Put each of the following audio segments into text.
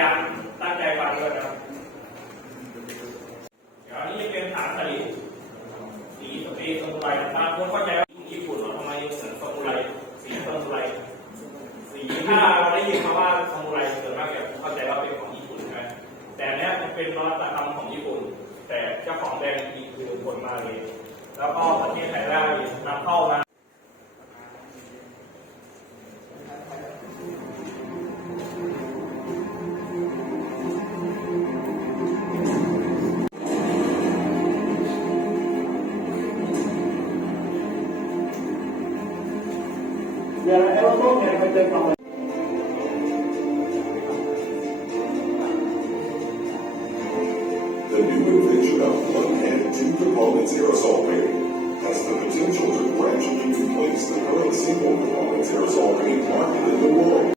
การตั้งใจฟังด้วยนะครับเดี๋ยวนี้จะเป็นฐานสลิดสีสเปรย์สมุไรบางคนเข้าใจว่าญี่ปุ่นเราทำไมเหมือนสมุไรสีสมุไรสีถ้าเราได้ยินคำว่าสมุไรส่วนมากจะเข้าใจว่าเป็นของญี่ปุ่นใช่แต่เนี้ยมันเป็นนวัตกรรมของญี่ปุ่น แต่เจ้าของแบรนด์จริงๆคือคนมาเลย แล้วก็ประเทศไทยได้นำเข้ามา The new invention of one-hand two-component aerosol paint has the potential to gradually replace the current single-component aerosol paint market in the world.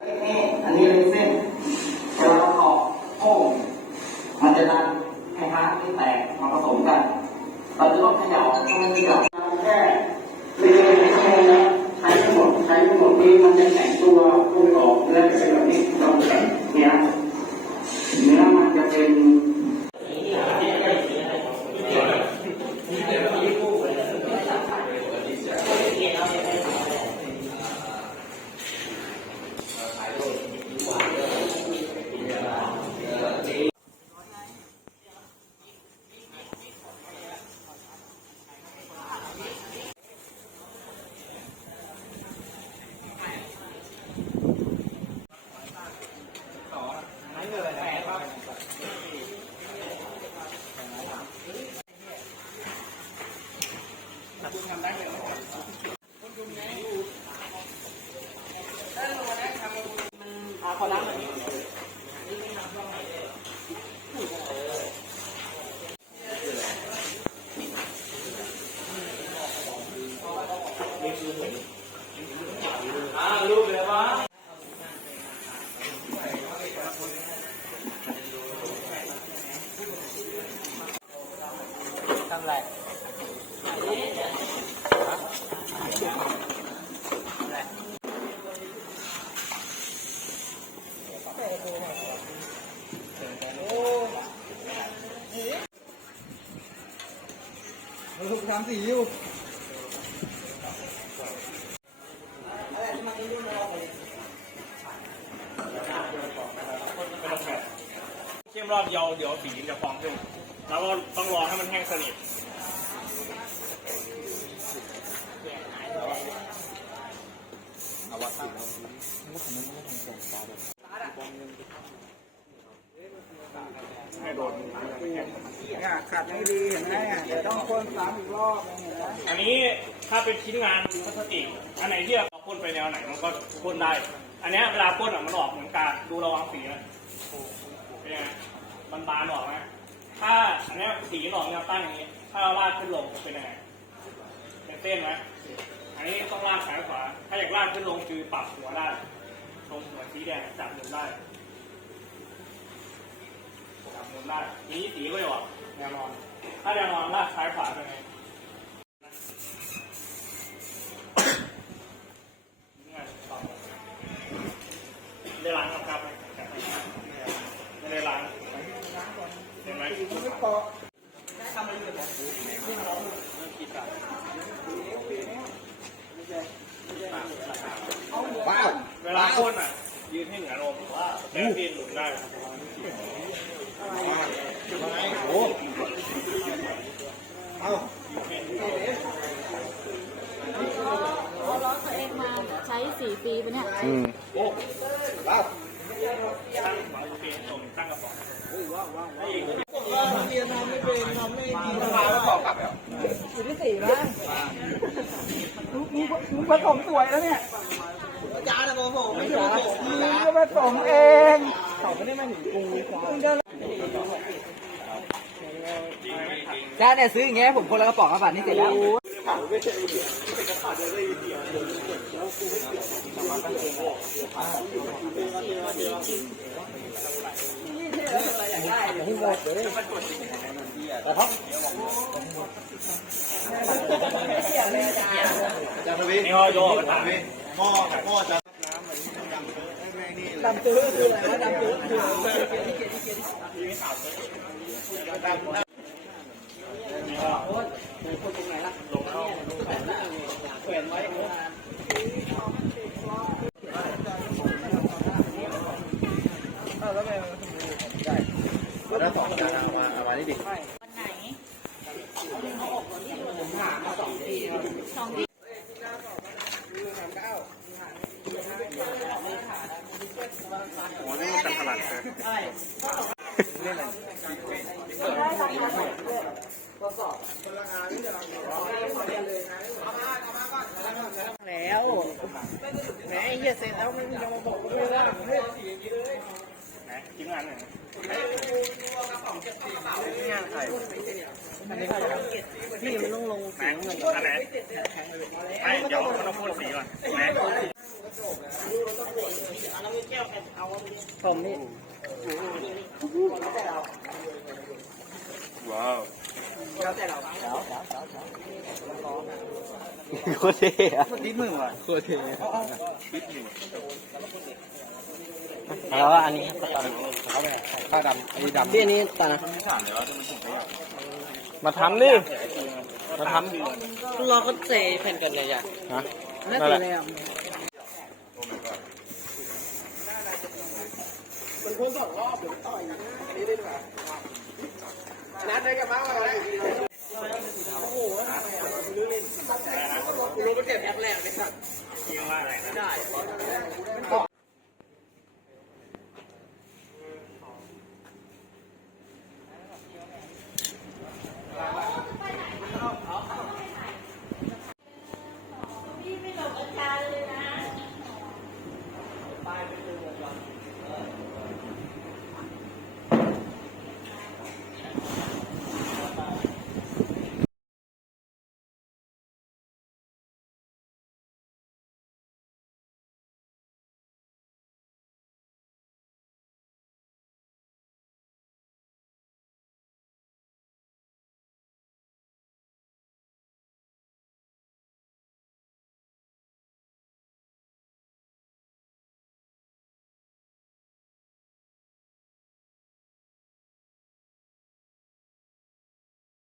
好难闻。 เราทำสีอยู่เข้มรอบเยาเดี๋ยวสีจะฟองขึ้น แล้วก็ต้องรอให้มันแห้งสนิทเอาวัดสีเราดูว่าผมไม่ได้ทำตรงตาแบบ นี่ยขัดให้ดีเห็นไหมเดี๋ยวต้องพ่นซ้ำอีกรอบนึงเห็นไหมอันนี้ถ้าเป็นชิ้นงานพลาสติกอันไหนที่เราพ่นไปแนวไหนมันก็พ่นได้ อันเนี้ยเวลาพ่นอะมันออกเหมือนกันดูระวังสีนะเป็นไงมันบานออกไหมถ้าอันเนี้ยสีมันอกแนวตั้งอย่างนี้ ถ้าเราลาดขึ้นลงเป็นยังไงเป็นเส้นไหมอันนี้ต้องลาดซ้ายขวา ถ้าอยากลาดขึ้นลงคือปรับหัวได้ ตรงหัวสีแดงจับมุมได้จับมุมได้นี้สีก็จะออกแนวนอน ถ้าแนวนอนลาดซ้ายขวาเป็นไงได้ล้างกับครับไม่ได้ล้างเห็นไหมว้าวเวลา พ่นอะยืนให้เหนือลมแต่ที่หลุดได้โอ้เอาเอาล้อตัวเองมาใช้สี่ปีปะเนี่ยอืมโอ้ว้าตั้งกระป๋าเปลี่ยนตรงตั้งกระเป๋าอยู่ที่สี่แล้วมึงมึงผสมสวยแล้วเนี่ยอา จ้ารย์นะผมไม่ใช่ผมมึงก็ผสมเองเขาไม่ได้มาถึงกูมึงจะจ้าเนี่ยซื้ออย่างเงี้ยผมคนละกระป๋องกระบานี่เสร็จแล้วไม่เสียเลยอาจารย์ พ่อพ่อจะน้ำอะไระถางหม้อหม้อจะแดำตื้อคืออะไรวะดำตื้อคือที่เกียร์ที่เกียร์ที่เกียร์ที่ข่าวตื้อดำตื้ยคนตรงไหนล่ะลงแล้วนไว้ แล้วสองจานเอามาเอามานี่ดิ วันไหนสองที่ โอ้นี่เป็นพลังเลย แหมเฮียเสร็จแล้วไม่ยังมาบอกเลยนะนะทิ้งงานหน่อยพี่มันต้องลงสีเงินอันไหนไม่เดี๋ยวมันต้องพ่นสีก่อนนะผมนี่ว้าว โคตรเท่อะติดมือว่ะโคตรเท่แล้วอันนี้ตอนข้าวดำอันนี้ดำที่อันนี้ตอนมาทำดิมาทำเราก็เซแผ่นกันเลยอะฮะนั่นแหละคิดว่าอะไรนะได้